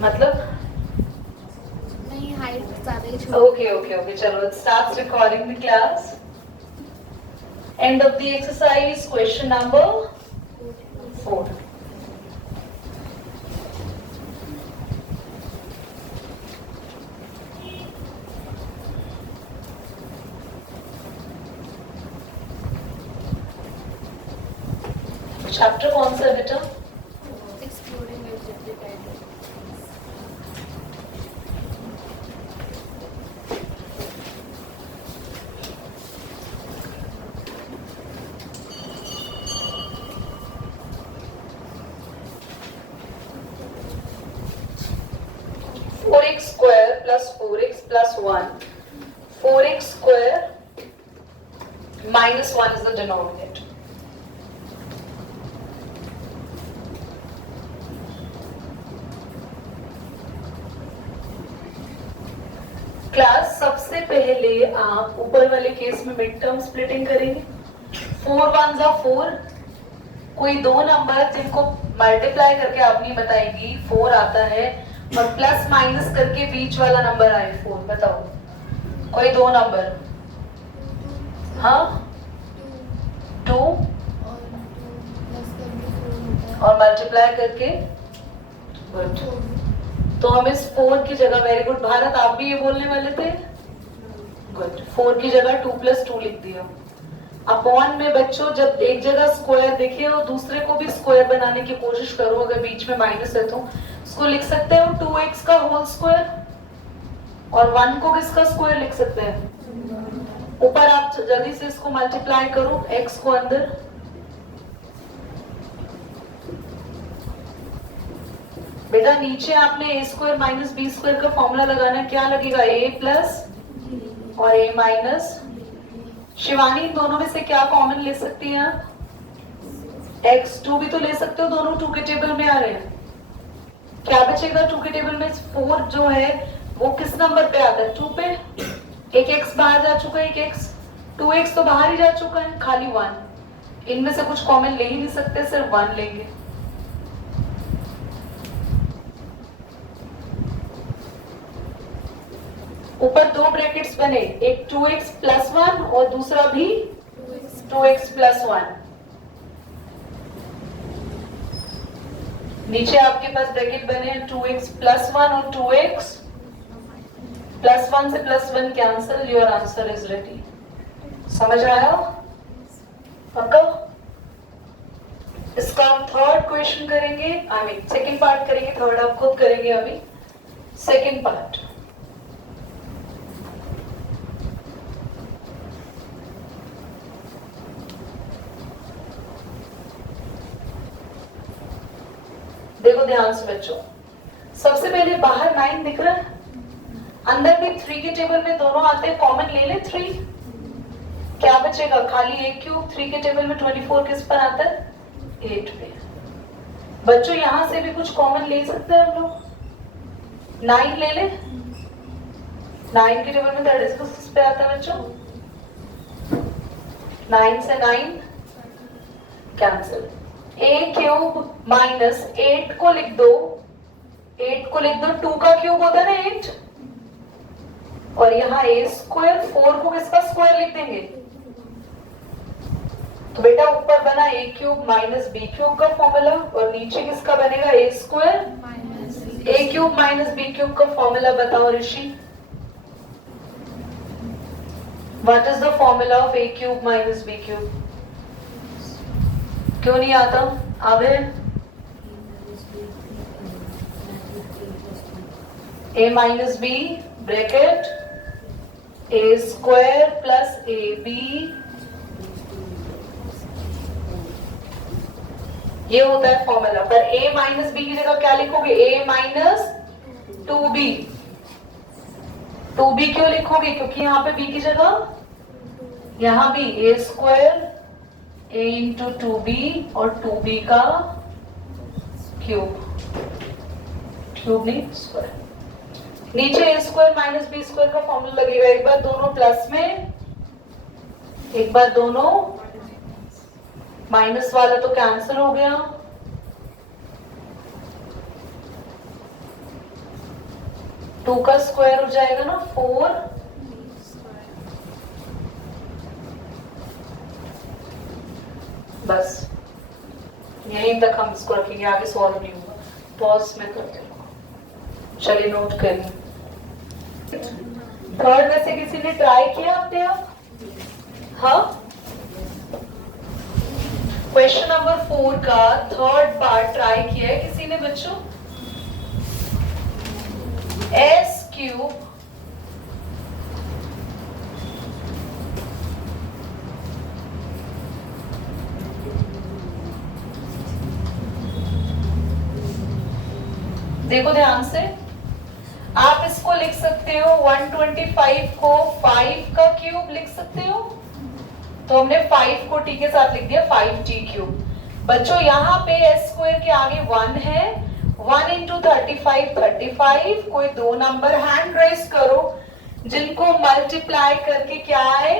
मतलब नहीं, हाइट ज्यादा ही छोटी। okay, चलो, it starts recording the class. End of the exercise, question number 4. Chapter कौन सा है बेटा? Exploring algebraic idea. square plus 4x plus 1. 4x square minus 1 is the denominator. Class सबसे पहले आप ऊपर वाले केस में मिड टर्म स्प्लिटिंग करेंगे. 4 1 जा 4. कोई दो नंबर जिनको मल्टीप्लाई करके आप नहीं बताएंगी 4 आता है और प्लस माइनस करके बीच वाला नंबर आए 4. बताओ कोई दो नंबर. हाँ 2 और मल्टीप्लाई करके गुड. तो हम इस 4 की जगह, वेरी गुड भारत, आप भी ये बोलने वाले थे. गुड. 4 की जगह 2 + 2 लिख दिया. अपॉन में बच्चों जब एक जगह स्क्वायर देखिए और दूसरे को भी स्क्वायर बनाने की कोशिश करो, अगर बीच में माइनस है तो इसको लिख सकते हो 2x का होल स्क्वायर और 1 को किसका स्क्वायर लिख सकते हैं. ऊपर आप जल्दी से इसको मल्टीप्लाई करो, x को अंदर. बेटा नीचे आपने a² - b² का फॉर्मूला लगाना है. क्या लगेगा? a+ और a-. शिवानी, इन दोनों में से क्या कॉमन ले सकती हैं आप? x2 भी तो ले सकते हो, दोनों 2 के टेबल में आ रहे हैं. क्या बचेगा 2 के टेबल में? 4 जो है वो किस नंबर पे आता है? 2 पे. एक x बाहर जा चुका है, एक x. 2x तो बाहर ही जा चुका है, खाली 1. इनमें से कुछ कॉमन ले ही नहीं सकते, सिर्फ 1 लेंगे. ऊपर दो ब्रैकेट्स बने, एक 2x + 1 और दूसरा भी 2x + 1. नीचे आपके पास ब्रैकेट बने हैं 2x + 1 और 2x + 1 से +1 cancel. Your answer is ready. समझ आया? पक्का? इसका आप थर्ड क्वेश्चन करेंगे, सेकंड पार्ट करेंगे. थर्ड आप खुद करेंगे अभी. सेकंड पार्ट देखो ध्यान से बच्चों. सबसे पहले बाहर 9 दिख रहा है, अंदर भी 3 के टेबल में दोनों आते हैं, कॉमन ले ले 3. क्या बचेगा? खाली a³ 3 के टेबल में 24 किस पर आता है? 8 पे. बच्चों यहां से भी कुछ कॉमन ले सकते हैं हम लोग. 9 ले ले. 9 के टेबल में 36 किस पे आता है बच्चों? 9 से 9 कैंसिल. a³ - 8 को लिख दो. 8 को लिख दो, 2 का क्यूब होता है ना 8. और यहाँ a², 4 को किसका स्क्वायर लिख देंगे? तो बेटा ऊपर बना a³ - b³ का फॉर्मूला और नीचे किसका बनेगा? a² a³ - b³ का फॉर्मूला बताओ Rishi. What is the formula of a³ - b³? क्यों नहीं आता? आवे a - b bracket a² + ab. ये होता है फॉर्मूला. पर a - b की जगह क्या लिखोगे? a - 2b. 2b क्यों लिखोगे? क्योंकि यहाँ पे b की जगह यहाँ भी a² a × 2b और 2b का क्यूब नहीं स्क्वायर. नीचे a² - b² का फॉर्मूला लगेगा. एक बार दोनों प्लस में, एक बार दोनों माइनस वाला तो कैंसिल हो गया. 2 का स्क्वायर हो जाएगा ना 4, बस यहीं तक हम इसको रखेंगे, आगे सॉल्व नहीं होगा। पॉज में करते हैं, चलिए नोट करिए। थर्ड में से किसी ने ट्राई किया अपने आप? हाँ, क्वेश्चन नंबर 4 का थर्ड पार्ट ट्राई किया है किसी ने बच्चों? एस क्यूब देखो ध्यान से, आप इसको लिख सकते हो 125 को 5 का क्यूब लिख सकते हो, तो हमने 5 को t के साथ लिख दिया 5t क्यूब। बच्चों यहाँ पे s स्क्वायर के आगे 1 है, 1 इंटू 35 35। कोई दो नंबर हैंड रेस करो जिनको मल्टीप्लाई करके क्या आए?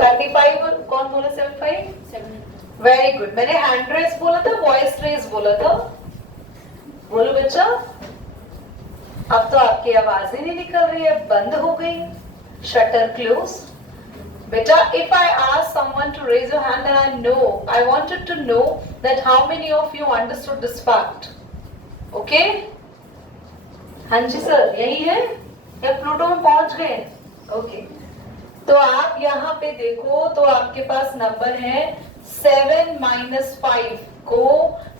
35। कौन बोला 75? Very good. मैंने हैंड रेस बोला था, वॉइस रेस बोला था? बोलो बच्चा। अब तो आपकी आवाज ही नहीं निकल रही है, बंद हो गई, shutter close. Beta, if I ask someone to raise your hand and I wanted to know that how many of you understood this fact. Okay? हाँ जी सर, यही है या प्लूटो में पहुंच गए? ओके, तो आप यहाँ पे देखो तो आपके पास नंबर है 7 माइनस 5 को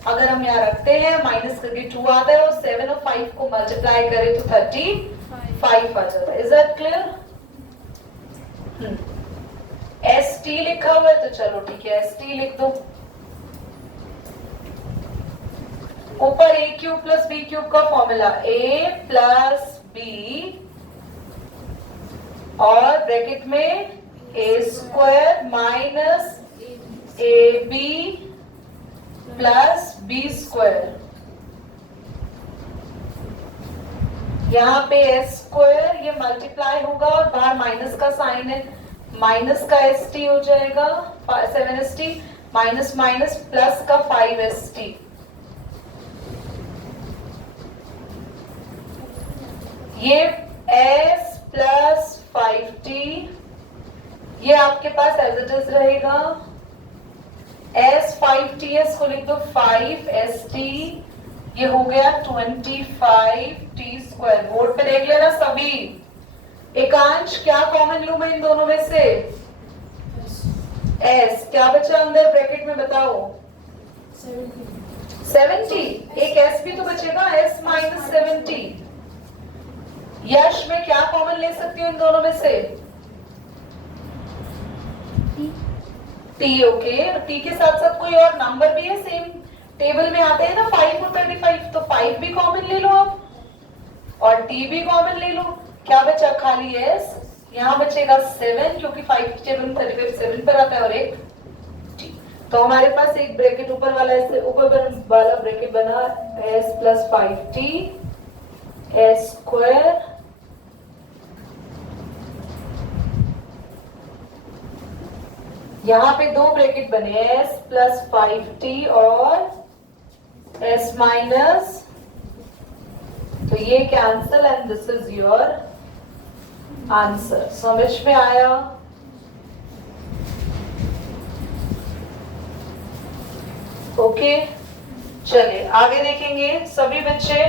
अगर हम यहाँ रखते हैं माइनस करके 2 आता है, और 7 और 5 को मल्टीप्लाई करें तो 35 आ जाता है। Is that clear? S T लिखा हुआ है तो चलो ठीक है, एस टी लिख दो। ऊपर A cube plus B cube का फॉर्मूला, ए प्लस बी और ब्रैकेट में A square minus A B plus B square. यहाँ पे एस स्क्वायर ये मल्टीप्लाई होगा और बाहर माइनस का साइन है, माइनस का एस टी हो जाएगा 7 S T, minus minus plus का 5 एस टी। ये s प्लस 5t ये आपके पास एज इट इज रहेगा। s 5ts को लिख दो 5st, ये हो गया 25t स्क्वायर। बोर्ड पे देख लेना सभी। एकांश क्या कॉमन लूं मैं इन दोनों में से? s क्या बचा अंदर ब्रैकेट में बताओ? 70। एक s भी तो बचेगा, s माइनस 70। यश में क्या कॉमन ले सकती हूँ इन दोनों में से? t। ओके, t के साथ साथ कोई और नंबर भी है सेम टेबल में आते हैं ना 5 और 35, तो 5 भी कॉमन ले लो आप और t भी कॉमन ले लो। क्या बचा? खाली s। यहाँ बचेगा 7 क्योंकि 5 टेबल में 35 7 पर आता है और एक t। तो हमारे पास एक ब्रैकेट ऊपर वाला ऐसे ऊपर वाला ब्रैकेट बना s plus 5t s square यहाँ पे दो ब्रैकेट बने s प्लस 5t और s माइनस, तो ये cancel and this is your answer. समझ में आया? ओके, चलिए आगे देखेंगे सभी बच्चे।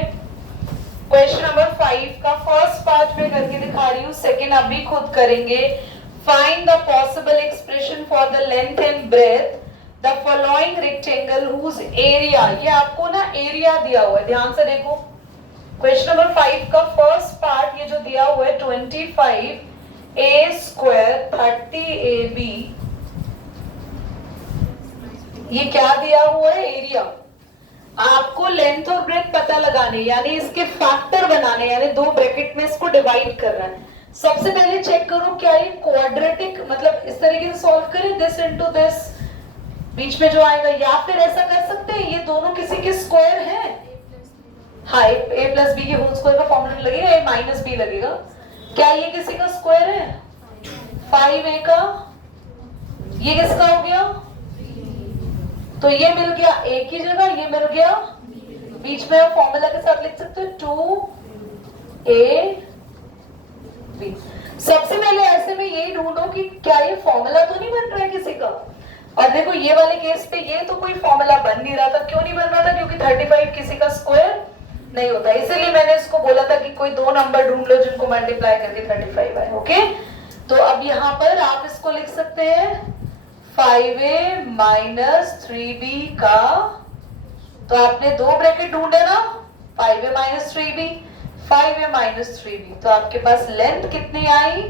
क्वेश्चन नंबर 5 का फर्स्ट पार्ट में करके दिखा रही हूँ, सेकेंड अभी खुद करेंगे। Find the possible expression for the length and breadth the following rectangle whose area, ये आपको ना एरिया दिया हुआ है, ध्यान से देखो। क्वेश्चन नंबर 5 का फर्स्ट पार्ट ये जो दिया हुआ है 25 a स्क्वायर 30 ab, ये क्या दिया हुआ है? एरिया। आपको लेंथ और ब्रेथ पता लगाने, यानी इसके फैक्टर बनाने, यानी दो ब्रैकेट में इसको डिवाइड करना है। सबसे पहले चेक करो क्या ये क्वाड्रेटिक, मतलब इस तरीके से सॉल्व करें दिस इनटू दिस, बीच में जो आएगा, या फिर ऐसा कर सकते हैं ये दोनों किसी के स्क्वायर हैं। हाँ, a प्लस बी के होल स्क्वायर का फॉर्मूला लगेगा, a माइनस बी लगेगा। क्या ये किसी का स्क्वायर है? 5a का, ये किसका हो गया? तो ये मिल गया a की जगह, ये मिल गया बीच में। आप फॉर्मूला के साथ लिख सकते हो ए बी। सबसे पहले ऐसे में यही ढूंढो कि क्या ये फॉर्मूला तो नहीं बन रहा है किसी का। और देखो ये वाले केस पे ये तो कोई फॉर्मूला बन नहीं रहा था। क्यों नहीं बन रहा था? क्योंकि 35 किसी का स्क्वायर नहीं होता, इसीलिए मैंने इसको बोला था कि कोई दो नंबर ढूंढ लो जिनको मल्टीप्लाई करके 35 आए। ओके, तो अब यहाँ पर आप इसको लिख सकते हैं 5a माइनस 3b का, तो आपने दो ब्रैकेट ढूंढे ना, 5a minus 3b, 5a minus 3b, तो आपके पास लेंथ कितनी आई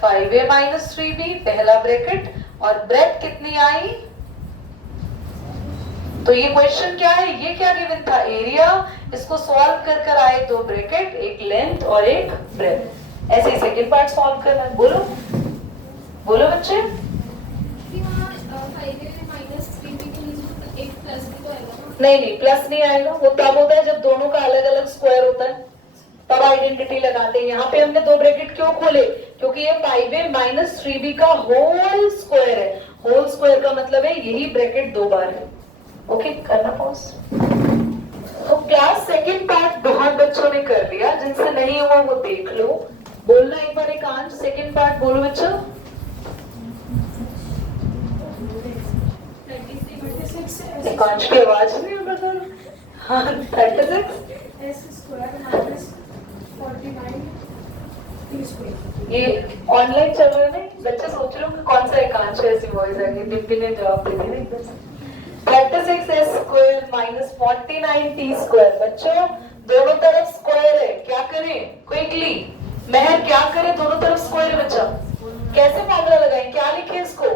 5a माइनस 3b पहला ब्रैकेट, और ब्रेथ कितनी आई। तो ये क्वेश्चन क्या है, ये क्या गिवन था, एरिया। इसको सॉल्व कर कर आए दो ब्रैकेट, एक लेंथ और एक ब्रेथ। ऐसे ही सेकंड पार्ट सॉल्व करना है। बोलो बोलो बच्चे। नहीं नहीं, प्लस नहीं आएगा, वो तब होता है जब दोनों का अलग अलग स्क्वायर होता है, तब आइडेंटिटी लगाते हैं। यहाँ पे हमने दो ब्रैकेट क्यों खोले, क्योंकि ये 5a माइनस 3b का होल स्क्वायर है। होल स्क्वायर का मतलब है यही ब्रैकेट दो बार है। ओके, करना पॉज। तो क्लास सेकंड पार्ट बहुत बच्चों ने कर लिया, जिनसे नहीं हुआ वो देख लो। बोलना एक बार एकांश सेकंड पार्ट बोलो बच्चों। एकांश की आवाज नहीं हो रहा। हाँ, 36 ये ऑनलाइन चल रहा है ना, बच्चे सोच रहे हो कि कौन सा एकांश है, ऐसी वॉइस आ गई। डिप्टी ने जवाब दे दिया। 36 स्क्वायर माइनस 49 टी स्क्वायर। बच्चों दोनों तरफ स्क्वायर है, क्या करें क्विकली, महर क्या करें, दोनों तरफ स्क्वायर है बच्चा। कैसे फॉर्मूला लगाएं, क्या लिखें इसको,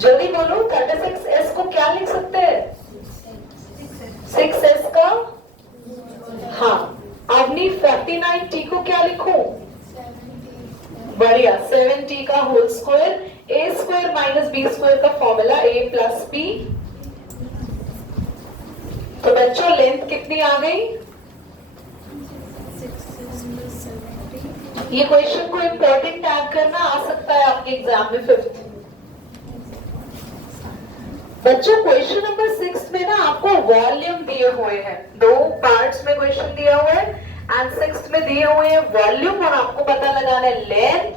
जल्दी बोलो। 36s को क्या लिख सकते हैं, 6s का, हाँ। अवनी 49t को क्या लिखूं, बढ़िया, 7t का whole square. a square minus b square का फॉर्मूला a प्लस b। तो बच्चों लेंथ कितनी आ गई, ये क्वेश्चन को इंपॉर्टेंट टैग करना आ सकता है आपके एग्जाम में 5th। बच्चों क्वेश्चन नंबर 6 में ना आपको वॉल्यूम दिए हुए हैं, दो पार्ट्स में क्वेश्चन दिया हुआ है, एंड 6 में दिए हुए हैं वॉल्यूम, और आपको पता लगाना है लेंथ,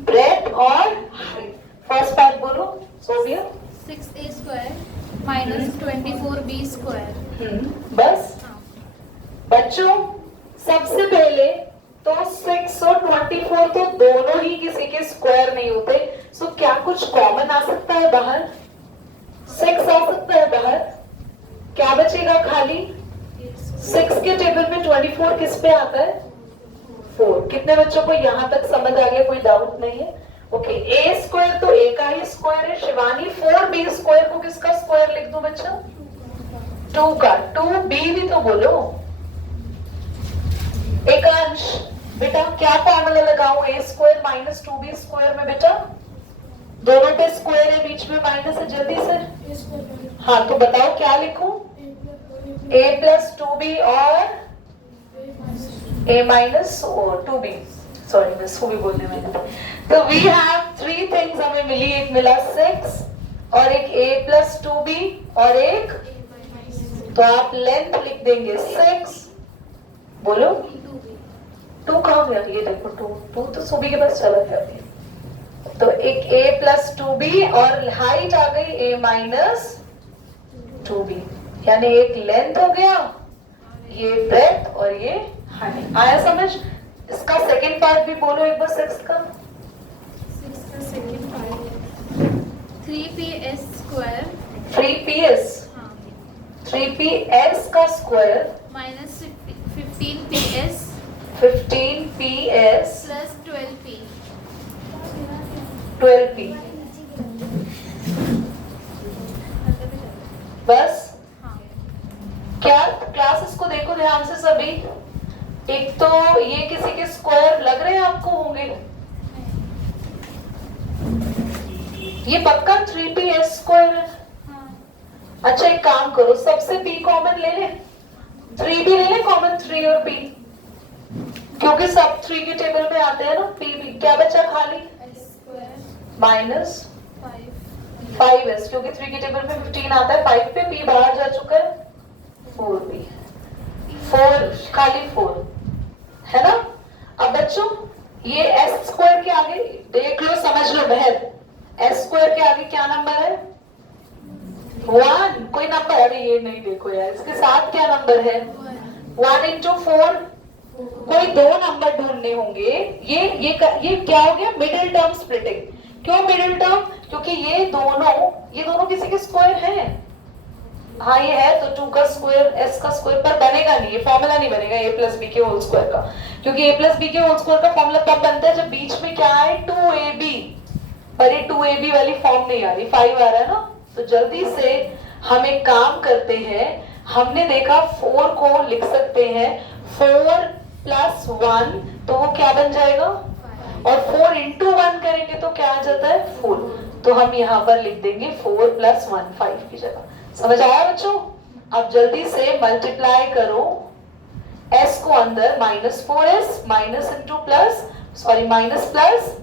ब्रेथ और हाइट। फर्स्ट पार्ट बोलो Sophia. 6a square minus 24b square. बस बच्चों सबसे पहले तो 6 और 24 तो दोनों ही किसी के स्क्वायर नहीं होते, सो क्या कुछ कॉमन आ सकता है बाहर, 6 आ सकता है बाहर, क्या बचेगा खाली, 6 के टेबल में 24 किस पे आता है, 4। कितने बच्चों को यहाँ तक समझ आ गया, कोई डाउट नहीं है। ओके, a स्क्वायर तो a का ही स्क्वायर है। शिवानी 4b स्क्वायर को किसका स्क्वायर लिख दो बच्चा, 2 का। 2b भी तो बोलो। एकांश बेटा क्या फॉर्मूला लगाऊं a square minus 2b square में, बेटा दोनों पे स्क्वायर है, बीच में माइनस है, जल्दी से। हाँ तो बताओ क्या लिखूं, a प्लस 2b और a माइनस 2b, सॉरी मैं सो भी बोलने में। तो वी हैव 3 थिंग्स हमें मिली, एक मिला 6 और एक a प्लस 2b और एक, तो आप लेंथ लिख देंगे 6, बोलो 2 कहाँ गया, ये देखो 2 तो सुबह के पास चला गया। तो एक a प्लस 2b और हाइट आ गई a माइनस 2b, यानी एक लेंथ हो गया, ये ब्रेथ और ये हाइट। आया समझ? इसका सेकंड पार्ट भी बोलो एक बार 6 का। 6 का second part 3ps square, 3ps, हाँ 3ps का square minus 15ps 15ps plus 12p 12p। बस हाँ। क्या क्लासेस को देखो ध्यान से सभी, एक तो ये किसी के स्क्वायर लग रहे हैं आपको होंगे, ये पक्का 3ps स्क्वायर है। हाँ। अच्छा एक काम करो, सबसे p कॉमन ले ले, 3b ले ले कॉमन, 3 और p, क्योंकि सब 3 के टेबल में आते हैं ना, p भी। क्या बचा खाली, माइनस 5s, क्योंकि 3 के टेबल में 15 आता है, 5 पे p बाहर जा चुका है, 4b, 4 खाली 4। कोई नंबर, अरे ये नहीं देखो यार, इसके साथ क्या नंबर है 1 into 4, कोई दो नंबर ढूंढने होंगे। ये क्या हो गया मिडिल टर्म स्प्लिटिंग। क्यों मिडिल टर्म? क्योंकि ये दोनों किसी के स्क्वायर हैं। हाँ ये है तो 2 का स्क्वायर s का स्क्वायर, पर बनेगा नहीं, ये फॉर्मूला नहीं बनेगा a प्लस बी के होल स्क्वायर का, क्योंकि a प्लस बी के होल स्क्वायर का फॉर्मूला तब बनता है जब बीच में क्या है 2ab, पर ये 2ab वाली फॉर्म नहीं आ रही, 5 आ रहा है ना। तो जल्दी से हम एक काम करते हैं, हमने देखा 4 को लिख सकते हैं 4 प्लस 1, तो वो क्या बन जाएगा, और 4 इंटू 1 करेंगे तो क्या आ जाता है 4, तो हम यहाँ पर लिख देंगे 4 प्लस 1 5 की जगह। समझ आया बच्चों? अब जल्दी से मल्टीप्लाई करो s को अंदर, -4s minus into plus, sorry minus plus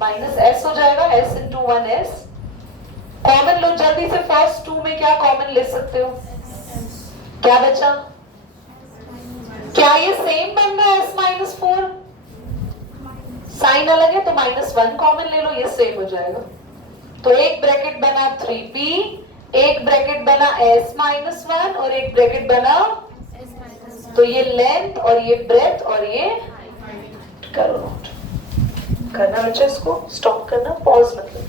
minus s हो जाएगा, s इंटू 1s। कॉमन लो जल्दी से, फर्स्ट 2 में क्या कॉमन ले सकते हो, क्या बचा, क्या ये सेम बन रहा है s माइनस 4, साइन अलग है तो -1 कॉमन ले लो, ये सेम हो जाएगा। तो एक ब्रैकेट बना 3p, एक ब्रैकेट बना s माइनस 1 और एक ब्रैकेट बना, तो ये लेंथ और ये ब्रेथ और ये करो नोट करना बच्चा, इसको स्टॉप करना, पॉज मतलब